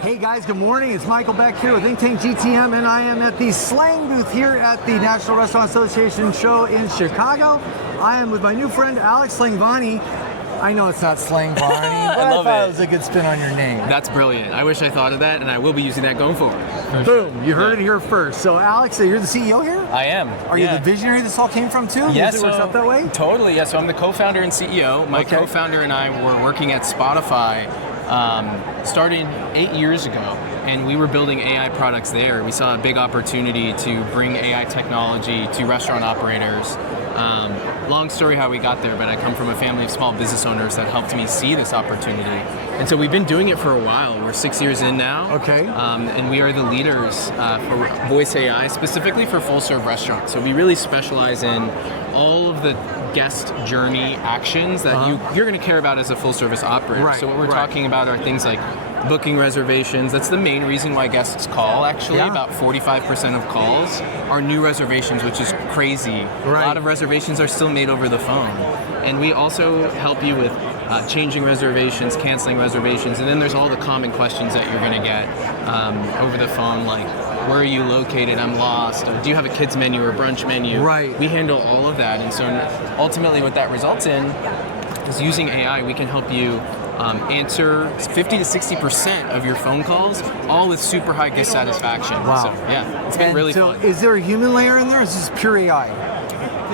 Hey guys, good morning. It's Michael Beck here with GTM, and I am at the Slang booth here at the National Restaurant Association show in Chicago. I am with my new friend Alex Sambvani. I know it's not Slang Barney, but I thought it was a good spin on your name. That's brilliant. I wish I thought of that, and I will be using that going forward. Boom, you heard it here first. So Alex, you're the CEO here? I am. Are you the visionary this all came from too? Yes. It works out that way? Totally, yeah. So I'm the co-founder and CEO. My co-founder and I were working at Spotify starting 8 years ago, and we were building AI products there. We saw a big opportunity to bring AI technology to restaurant operators. Long story how we got there, but I come from a family of small business owners that helped me see this opportunity. And so we've been doing it for a while. We're 6 years in now. Okay. And we are the leaders for voice AI, specifically for full-serve restaurants. So we really specialize in all of the guest journey actions that you're going to care about as a full-service operator. Right, so what we're talking about are things like booking reservations. That's the main reason why guests call, actually. Yeah. About 45% of calls are new reservations, which is crazy. A lot of reservations are still made over the phone. And we also help you with changing reservations, canceling reservations, and then there's all the common questions that you're going to get over the phone, like, where are you located? I'm lost. Or, do you have a kids menu or brunch menu? Right. We handle all of that. And so ultimately what that results in is using AI, we can help you answer 50 to 60% of your phone calls, all with super high guest satisfaction. Wow. So, yeah, it's been really fun. Is there a human layer in there, or is this pure AI?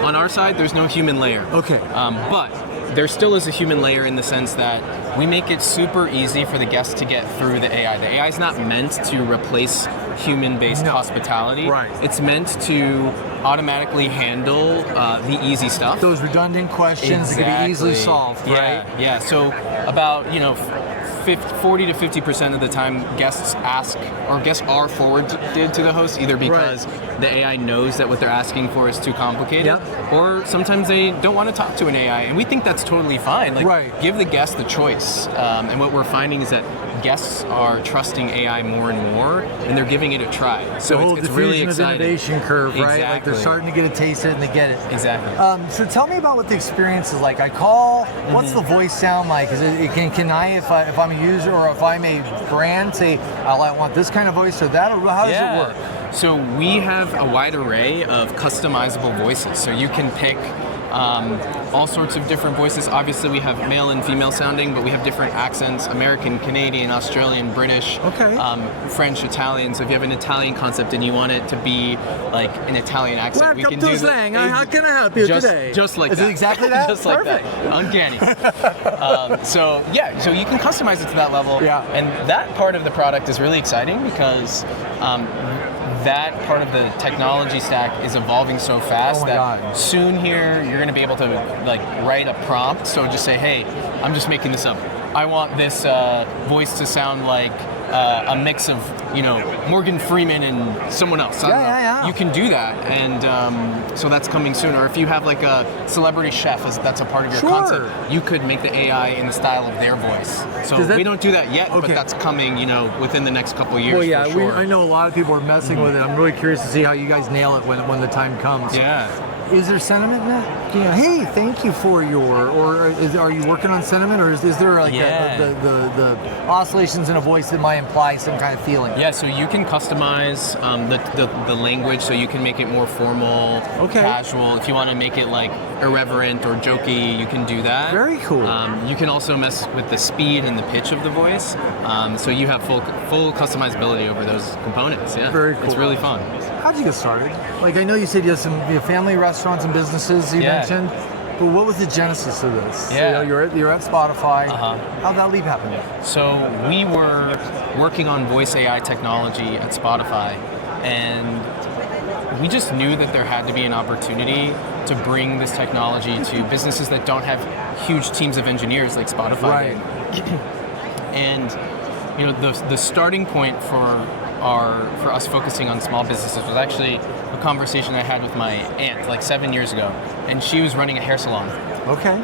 On our side, there's no human layer. Okay. But there still is a human layer in the sense that we make it super easy for the guests to get through the AI. The AI is not meant to replace human-based hospitality. Right. It's meant to automatically handle the easy stuff. Those redundant questions that can be easily solved, right? Yeah. So about 40 to 50% of the time, guests ask or guests are forwarded to the host either because the AI knows that what they're asking for is too complicated, or sometimes they don't want to talk to an AI, and we think that's totally fine. Like, give the guest the choice. And what we're finding is that guests are trusting AI more and more, and they're giving it a try. So it's really exciting. Innovation curve, right? Exactly. Like they're starting to get a taste of it and they get it. Exactly. So tell me about what the experience is like. I call. What's the voice sound like? Is it can I if I'm a user or if I'm a brand say I want this kind of voice or that? Or how does it work? So we have a wide array of customizable voices. So you can pick all sorts of different voices. Obviously, we have male and female sounding, but we have different accents: American, Canadian, Australian, British, French, Italian. So if you have an Italian concept and you want it to be like an Italian accent, we can do Slang. How can I help you today? Just like that. Is it exactly that? Just like that. Uncanny. So you can customize it to that level. Yeah. And that part of the product is really exciting because that part of the technology stack is evolving so fast that soon here you're going to be able to like write a prompt. So just say, hey, I'm just making this up. I want this voice to sound like a mix of Morgan Freeman and someone else. You can do that, and so that's coming soon. Or if you have like a celebrity chef that's a part of your concept, you could make the AI in the style of their voice. So we don't do that yet, but that's coming within the next couple of years. Well, for sure. I know a lot of people are messing with it. I'm really curious to see how you guys nail it when the time comes. Yeah. Is there sentiment in that? Hey, thank you for your, or are you working on sentiment, or is there like the oscillations in a voice that might imply some kind of feeling? Yeah, so you can customize the language, so you can make it more formal, casual. If you want to make it like irreverent or jokey, you can do that. Very cool. You can also mess with the speed and the pitch of the voice, so you have full customizability over those components. Yeah, very cool. It's really fun. How'd you get started? Like I know you said you have some family restaurants and businesses you mentioned, but what was the genesis of this? Yeah. So, you're at Spotify. How'd that leap happen? So we were working on voice AI technology at Spotify, and we just knew that there had to be an opportunity to bring this technology to businesses that don't have huge teams of engineers like Spotify did. And the starting point for us focusing on small businesses was actually a conversation I had with my aunt like 7 years ago, and she was running a hair salon.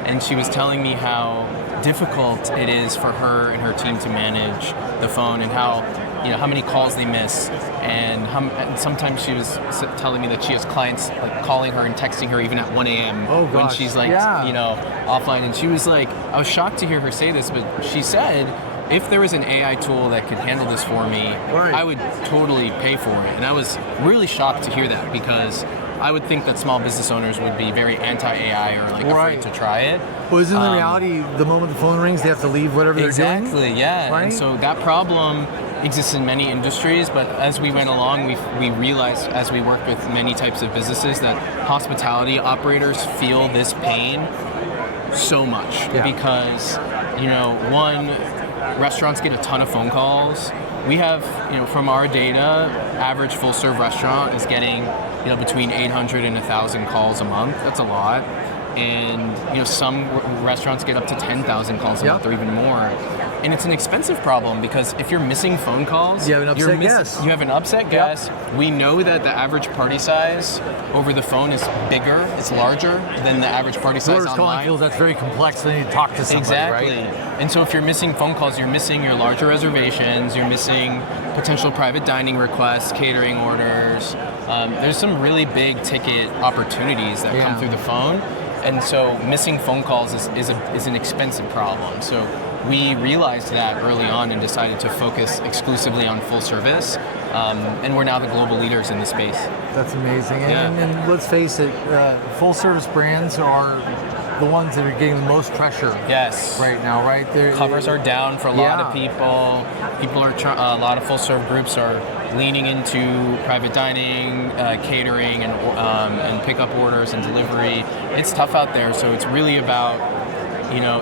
And she was telling me how difficult it is for her and her team to manage the phone, and how many calls they miss, and sometimes she was telling me that she has clients like calling her and texting her even at 1 a.m. when she's like offline, and she was like, I was shocked to hear her say this, but she said if there was an AI tool that could handle this for me, I would totally pay for it. And I was really shocked to hear that, because I would think that small business owners would be very anti-AI or like afraid to try it. Well, isn't the reality the moment the phone rings, they have to leave whatever they're doing? Exactly, yeah. Right? And so that problem exists in many industries, but as we went along, we realized, as we worked with many types of businesses, that hospitality operators feel this pain so much because, one, restaurants get a ton of phone calls. We have, from our data, average full-serve restaurant is getting, between 800 and 1,000 calls a month. That's a lot. And, some restaurants get up to 10,000 calls a month or even more. And it's an expensive problem, because if you're missing phone calls, you have an upset guest. You have an upset guest. We know that the average party size over the phone is bigger, it's larger than the average party size online. Calling feels that's very complex, they need to talk to somebody, exactly. right? And so if you're missing phone calls, you're missing your larger reservations, you're missing potential private dining requests, catering orders. There's some really big ticket opportunities that come through the phone. And so missing phone calls is an expensive problem. So we realized that early on and decided to focus exclusively on full service. And we're now the global leaders in the space. That's amazing. And let's face it, full service brands are the ones that are getting the most pressure right now, right? Covers are down for a lot of people. People are a lot of full serve groups are leaning into private dining, catering, and pickup orders and delivery. It's tough out there, so it's really about,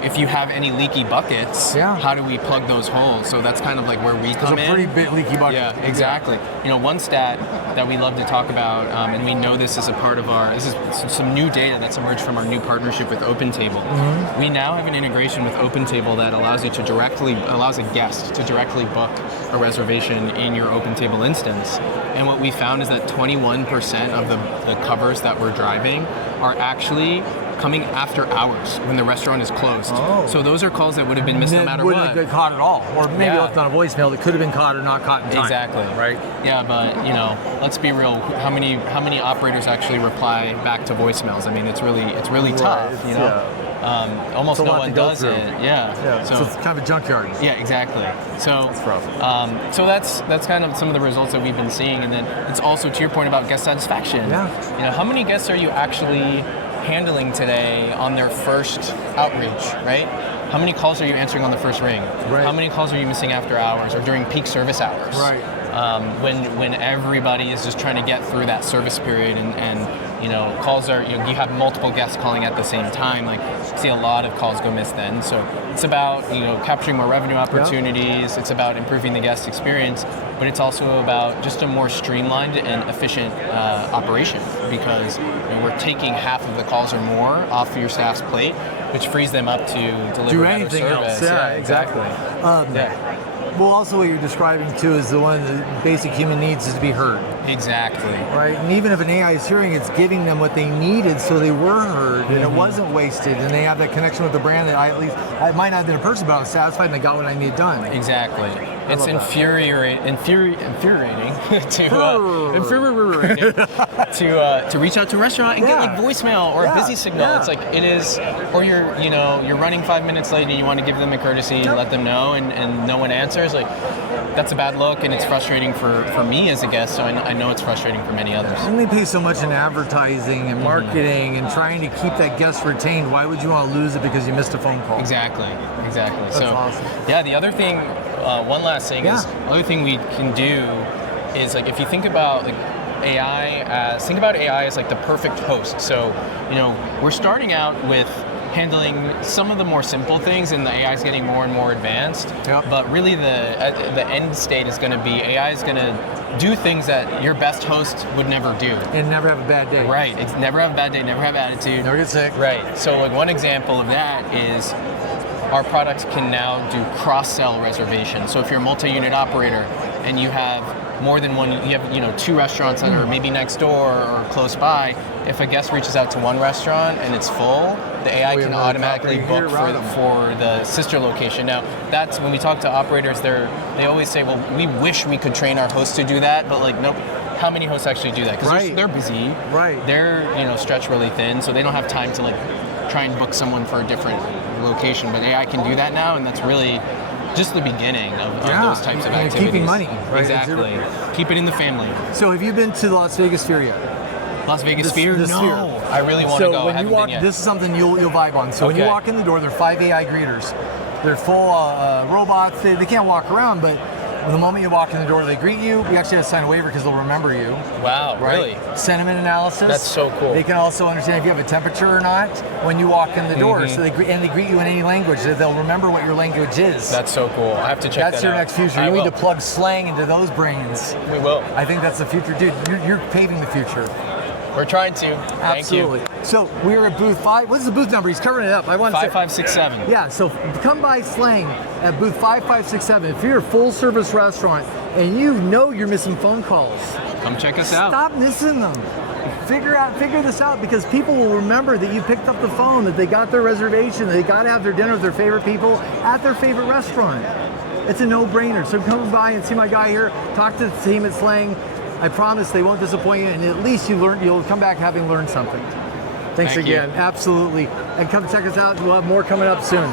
if you have any leaky buckets, how do we plug those holes? So that's kind of like where we come in. It's a pretty big leaky bucket. Yeah, exactly. One stat that we love to talk about, and we know this is a part of this is some new data that's emerged from our new partnership with OpenTable. Mm-hmm. We now have an integration with OpenTable that allows a guest to directly book a reservation in your OpenTable instance. And what we found is that 21% of the covers that we're driving are actually coming after hours when the restaurant is closed. Oh. So those are calls that would have been missed no matter what. Wouldn't have been caught at all. Or maybe left on a voicemail that could have been caught or not caught in time. Exactly. Right? Yeah, but let's be real. How many operators actually reply back to voicemails? I mean, it's really tough, almost no one does it. Yeah. So it's kind of a junkyard. Yeah, exactly. So that's kind of some of the results that we've been seeing, and then it's also to your point about guest satisfaction. Yeah. How many guests are you actually handling today on their first outreach, right? How many calls are you answering on the first ring? Right. How many calls are you missing after hours or during peak service hours? Right. When everybody is just trying to get through that service period and calls are, you have multiple guests calling at the same time, like see a lot of calls go missed then. So it's about, capturing more revenue opportunities, it's about improving the guest experience, but it's also about just a more streamlined and efficient operation, because we're taking half of the calls or more off your staff's plate, which frees them up to deliver better anything service. else. Yeah, exactly. Well, also what you're describing too is one of the basic human needs is to be heard. Exactly. Right, and even if an AI is hearing, it's giving them what they needed, so they were heard, and it wasn't wasted, and they have that connection with the brand that I might not have been a person, but I was satisfied and I got what I needed done. Exactly. It's infuriating to reach out to a restaurant and get like voicemail or a busy signal. It's like it is, or you're running 5 minutes late and you want to give them a courtesy and let them know, and no one answers. Like that's a bad look, and it's frustrating for me as a guest. So I know it's frustrating for many others. And they pay so much in advertising and marketing and trying to keep that guest retained. Why would you want to lose it because you missed a phone call? Exactly. That's awesome. Yeah, the other thing, one last thing is, the other thing we can do is, like, if you think about AI as like the perfect host. So, we're starting out with handling some of the more simple things, and the AI is getting more and more advanced. Yep. But really, the end state is going to be AI is going to do things that your best host would never do. And never have a bad day. Right. It's never have a bad day, never have attitude. Never get sick. Right. So one example of that is our products can now do cross-sell reservations. So if you're a multi-unit operator and you have more than one, you have 2 restaurants that are maybe next door or close by, if a guest reaches out to one restaurant and it's full, the AI can automatically book for the sister location. Now, that's when we talk to operators, they always say, well, we wish we could train our hosts to do that, but nope. How many hosts actually do that? Because they're busy. Right. They're stretched really thin, so they don't have time to try and book someone for a different location. But AI can do that now, and that's really just the beginning of those types of and activities. keeping money, right? Exactly. Keep it in the family. So have you been to the Las Vegas Sphere yet? Las Vegas Sphere? The No. Sphere. I really want to So go. I when you haven't walk, been yet. this is something you'll vibe on. So when you Okay. walk in the door, there are 5 AI greeters. They're full robots. They can't walk around, but the moment you walk in the door, they greet you. You actually have to sign a waiver because they'll remember you. Wow, Right? really? Sentiment analysis. That's so cool. They can also understand if you have a temperature or not when you walk in the door. So they greet you in any language. They'll remember what your language is. That's so cool. I have to check That's that your out. next future. I You need will. to plug slang into those brains. We will. I think that's the future. Dude, you're paving the future. We're trying to. Thank Absolutely. you. So we're at booth 5. What's the booth number? He's covering it up. I want to 5567. Yeah, so come by Slang at booth 5567. If you're a full service restaurant and you know you're missing phone calls, Come check us out. stop missing them. Figure this out, because people will remember that you picked up the phone, that they got their reservation, that they got to have their dinner with their favorite people at their favorite restaurant. It's a no-brainer. So come by and see my guy here, talk to the team at Slang. I promise they won't disappoint you, and at least you'll come back having learned something. Thanks Thank you. again. Absolutely. And come check us out. We'll have more coming up soon.